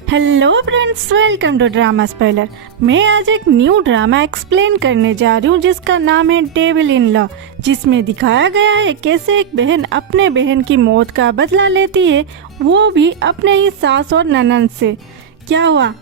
Hello friends, welcome to drama spoiler. मैं आज एक न्यू ड्रामा एक्सप्लेन करने जा रही हूँ जिसका नाम है डेविल इन लॉ, जिसमें दिखाया गया है कैसे एक बहन अपने बहन की मौत का बदला लेती है, वो भी अपने ही सास और ननद से। क्या हुआ,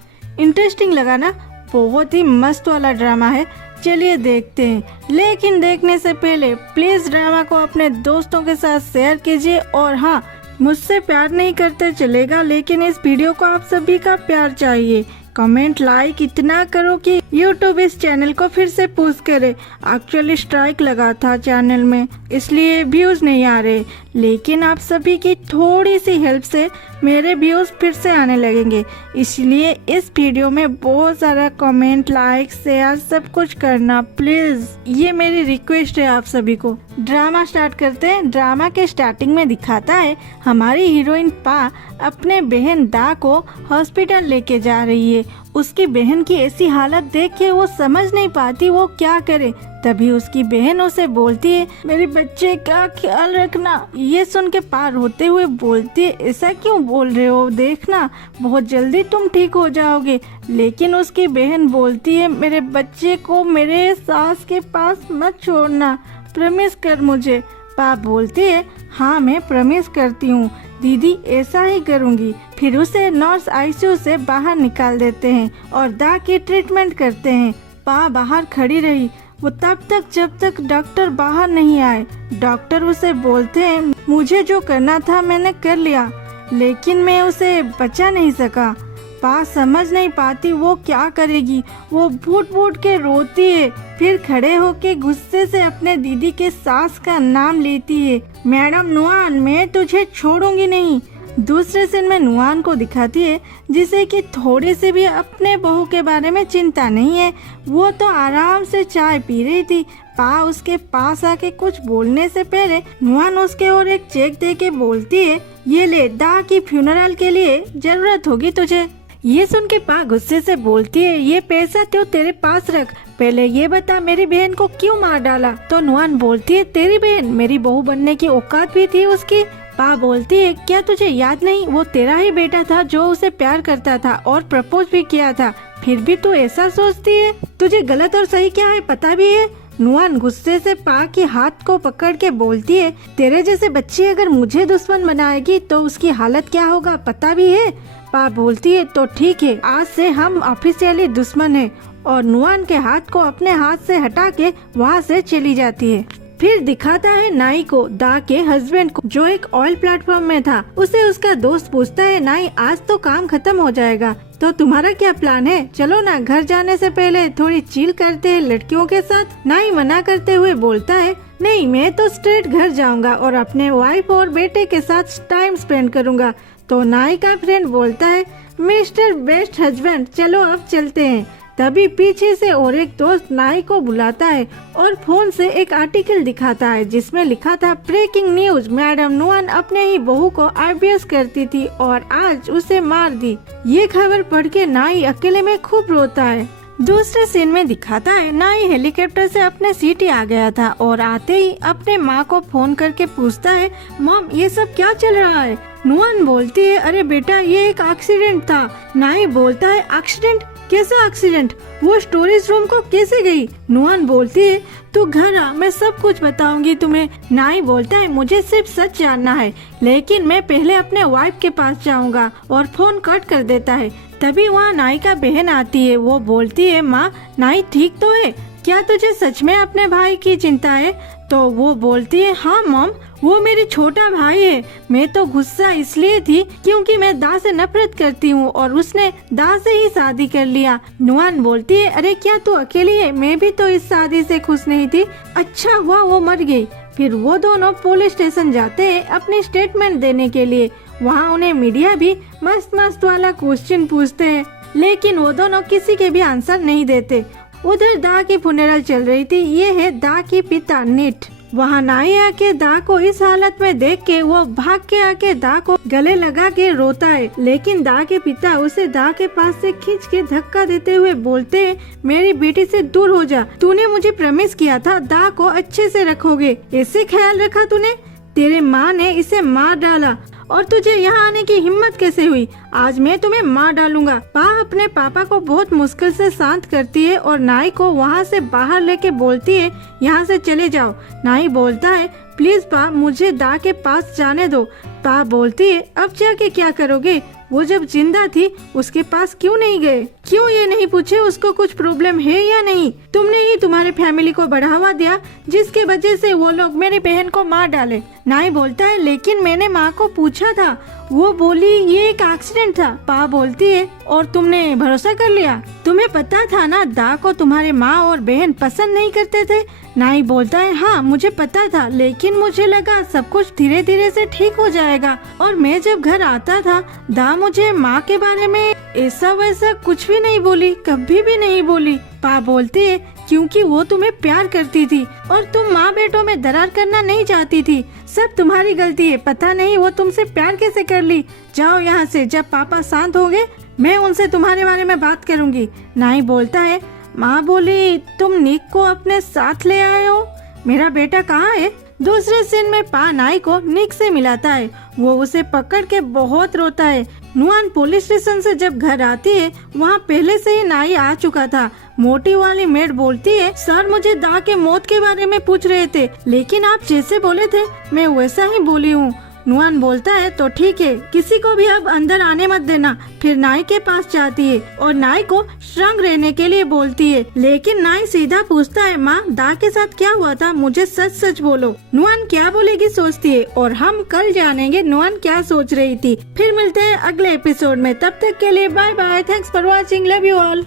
इंटरेस्टिंग लगा ना? बहुत ही मस्त वाला ड्रामा है, चलिए देखते हैं। लेकिन देखने से पहले प्लीज ड्रामा को अपने दोस्तों के साथ शेयर कीजिए। और हाँ, मुझसे प्यार नहीं करते चलेगा, लेकिन इस वीडियो को आप सभी का प्यार चाहिए। कमेंट लाइक इतना करो कि YouTube इस चैनल को फिर से पुश करे। एक्चुअली स्ट्राइक लगा था चैनल में, इसलिए व्यूज नहीं आ रहे, लेकिन आप सभी की थोड़ी सी हेल्प से मेरे व्यूज फिर से आने लगेंगे। इसलिए इस वीडियो में बहुत सारा कमेंट लाइक शेयर सब कुछ करना प्लीज, ये मेरी रिक्वेस्ट है आप सभी को। ड्रामा स्टार्ट करते हैं। ड्रामा के स्टार्टिंग में दिखाता है हमारी हीरोइन पा अपने बहन दा को हॉस्पिटल लेके जा रही है। उसकी बहन की ऐसी हालत देख के वो समझ नहीं पाती वो क्या करे। तभी उसकी बहन उसे बोलती है, मेरे बच्चे का ख्याल रखना। ये सुन के पा रोते हुए बोलती है, ऐसा क्यों बोल रहे हो, देखना बहुत जल्दी तुम ठीक हो जाओगे। लेकिन उसकी बहन बोलती है, मेरे बच्चे को मेरे सास के पास मत छोड़ना, प्रॉमिस कर मुझे। पा बोलती है, हाँ मैं प्रॉमिस करती हूँ दीदी, ऐसा ही करूँगी। फिर उसे नर्स आईसीयू से बाहर निकाल देते हैं और दा की ट्रीटमेंट करते हैं। पा बाहर खड़ी रही वो तब तक जब तक डॉक्टर बाहर नहीं आए। डॉक्टर उसे बोलते हैं, मुझे जो करना था मैंने कर लिया, लेकिन मैं उसे बचा नहीं सका। पा समझ नहीं पाती वो क्या करेगी। वो फूट फूट के रोती है, फिर खड़े होके गुस्से से अपने दीदी के सास का नाम लेती है, मैडम नुआन, मैं तुझे छोड़ूंगी नहीं। दूसरे सीन में नुआन को दिखाती है जिसे कि थोड़ी सी भी अपने बहू के बारे में चिंता नहीं है। वो तो आराम से चाय पी रही थी। पा उसके पास आके कुछ बोलने से पहले नुआन उसके और एक चेक दे के बोलती है, ये ले, दा की फ्यूनरल के लिए जरूरत होगी तुझे। ये सुन के पा गुस्से से बोलती है, ये पैसा तो तेरे पास रख, पहले ये बता मेरी बहन को क्यों मार डाला। तो नुआन बोलती है, तेरी बहन, मेरी बहू बनने की औकात भी थी उसकी। पा बोलती है, क्या तुझे याद नहीं, वो तेरा ही बेटा था जो उसे प्यार करता था और प्रपोज भी किया था, फिर भी तू ऐसा सोचती है, तुझे गलत और सही क्या है पता भी है। नुआन गुस्से से पा के हाथ को पकड़ के बोलती है, तेरे जैसे बच्ची अगर मुझे दुश्मन बनाएगी तो उसकी हालत क्या होगा पता भी है। पा बोलती है, तो ठीक है, आज से हम ऑफिशियली दुश्मन हैं। और नुआन के हाथ को अपने हाथ से हटा के वहाँ से चली जाती है। फिर दिखाता है नाई को, दा के हस्बैंड को, जो एक ऑयल प्लेटफॉर्म में था। उसे उसका दोस्त पूछता है, नाई आज तो काम खत्म हो जाएगा, तो तुम्हारा क्या प्लान है, चलो ना घर जाने से पहले थोड़ी चिल करते हैं लड़कियों के साथ। नाई मना करते हुए बोलता है, नहीं मैं तो स्ट्रेट घर जाऊंगा और अपने वाइफ और बेटे के साथ टाइम स्पेंड करूंगा। तो नाई का फ्रेंड बोलता है, मिस्टर बेस्ट हस्बैंड, चलो अब चलते हैं। तभी पीछे से और एक दोस्त नाई को बुलाता है और फोन से एक आर्टिकल दिखाता है जिसमें लिखा था, ब्रेकिंग न्यूज, मैडम नुआन अपने ही बहू को आईबीएस करती थी और आज उसे मार दी। ये खबर पढ़ के नाई अकेले में खूब रोता है। दूसरे सीन में दिखाता है नाई हेलीकॉप्टर से अपने सिटी आ गया था और आते ही अपने माँ को फोन करके पूछता है, मॉम ये सब क्या चल रहा है। नुआन बोलती है, अरे बेटा ये एक एक्सीडेंट था। नाई बोलता है, एक्सीडेंट, कैसा एक्सीडेंट, वो स्टोरेज रूम को कैसे गई। नुआन बोलती है, तू घर आ, मैं सब कुछ बताऊंगी तुम्हें। नाई बोलता है, मुझे सिर्फ सच जानना है, लेकिन मैं पहले अपने वाइफ के पास जाऊंगा, और फोन कट कर देता है। तभी वहाँ नाई का बहन आती है। वो बोलती है, माँ नाई ठीक तो है, क्या तुझे सच में अपने भाई की चिंता है। तो वो बोलती है, हाँ मॉम, वो मेरी छोटा भाई है। मैं तो गुस्सा इसलिए थी क्योंकि मैं दा से नफरत करती हूँ और उसने दा से ही शादी कर लिया। नुआन बोलती है, अरे क्या तू अकेली है, मैं भी तो इस शादी से खुश नहीं थी, अच्छा हुआ वो मर गई। फिर वो दोनों पुलिस स्टेशन जाते हैं अपनी स्टेटमेंट देने के लिए। वहाँ उन्हें मीडिया भी मस्त मस्त वाला क्वेश्चन पूछते हैं, लेकिन वो दोनों किसी के भी आंसर नहीं देते। उधर दा की फ्यूनरल चल रही थी। ये है दा की पिता निट। वहाँ नाई आके दा को इस हालत में देख के वो भाग के आके दा को गले लगा के रोता है, लेकिन दा के पिता उसे दा के पास से खींच के धक्का देते हुए बोलते हैं, मेरी बेटी से दूर हो जा, तूने मुझे प्रॉमिस किया था दा को अच्छे से रखोगे, ऐसे ख्याल रखा तूने, तेरे माँ ने इसे मार डाला। और तुझे यहाँ आने की हिम्मत कैसे हुई? आज मैं तुम्हें मार डालूंगा। पा अपने पापा को बहुत मुश्किल से शांत करती है और नाई को वहाँ से बाहर लेके बोलती है, यहाँ से चले जाओ। नाई बोलता है, प्लीज पा, मुझे दा के पास जाने दो। पा बोलती है, अब जाके क्या करोगे? वो जब जिंदा थी उसके पास क्यों नहीं गए? क्यों ये नहीं पूछे उसको कुछ प्रॉब्लम है या नहीं? तुमने ही तुम्हारे फैमिली को बढ़ावा दिया जिसके वजह से वो लोग मेरी बहन को मार डाले। नाई बोलता है, लेकिन मैंने माँ को पूछा था, वो बोली ये एक एक्सीडेंट था। पा बोलती है, और तुमने भरोसा कर लिया? तुम्हें पता था ना दा को तुम्हारे माँ और बहन पसंद नहीं करते थे? नाई बोलता है, हाँ मुझे पता था, लेकिन मुझे लगा सब कुछ धीरे धीरे से ठीक हो जाएगा। और मैं जब घर आता था दा मुझे माँ के बारे में ऐसा वैसा कुछ भी नहीं बोली, कभी भी नहीं बोली। पा बोलती है, क्योंकि वो तुम्हें प्यार करती थी और तुम माँ बेटों में दरार करना नहीं चाहती थी। सब तुम्हारी गलती है। पता नहीं वो तुमसे प्यार कैसे कर ली। जाओ यहाँ से, जब पापा शांत होंगे मैं उनसे तुम्हारे बारे में बात करूँगी। नाई बोलता है, माँ बोली तुम निक को अपने साथ ले आए हो? मेरा बेटा कहाँ है? दूसरे सीन में पा नाई को निक से मिलाता है। वो उसे पकड़ के बहुत रोता है। नुआन पुलिस स्टेशन से जब घर आती है वहाँ पहले से ही नाई आ चुका था। मोटी वाली मेड बोलती है, सर मुझे दा के मौत के बारे में पूछ रहे थे, लेकिन आप जैसे बोले थे मैं वैसा ही बोली हूँ। नुआन बोलता है, तो ठीक है, किसी को भी अब अंदर आने मत देना। फिर नाई के पास जाती है और नाई को श्रृंग रहने के लिए बोलती है, लेकिन नाई सीधा पूछता है, माँ दा के साथ क्या हुआ था? मुझे सच सच बोलो। नुआन क्या बोलेगी सोचती है, और हम कल जानेंगे नुआन क्या सोच रही थी। फिर मिलते हैं अगले एपिसोड में, तब तक के लिए bye bye. Thanks for watching, love you all.